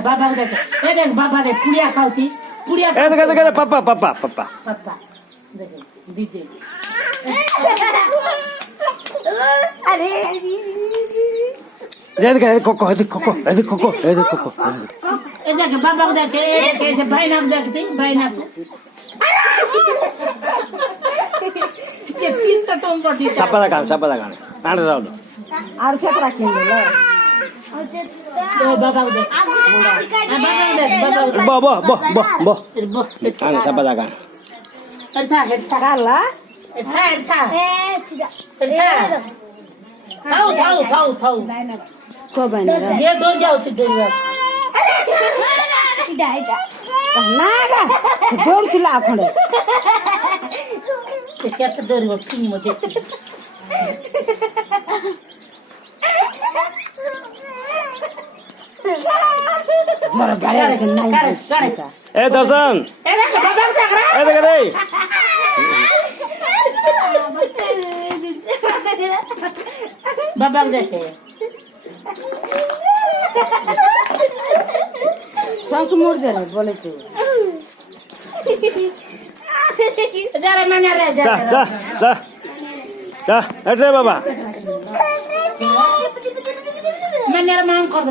बाबा बाबा ने पुड़िया खाती पुड़िया पापा पापा पापा पापा दीदी अरे जैसे कोको है कोको है कोको है कोको ए देख बाबा देखे कैसे भाई नाम देखती भाई नाम ये तीन का टोम पटी सापा लगान आड़ राव और क्या रखेंगे लो बाबा देख बो आने सापा लगान हेठा काला हेठा थाऊ को बने ये डोल जाओ सीधे नागा बोल चिल्ला खड़े कैसे डोरी वो फिल्म में देखती जरा गाड़ी के नहीं ए दर्शन ए देख बाबा देख रहा ए देख रे बाबा देखे शौक मोड़ दे रहे बोले तो जरा मैंने रे जा जा जा जा हट रे बाबा मैंने मांग कर दो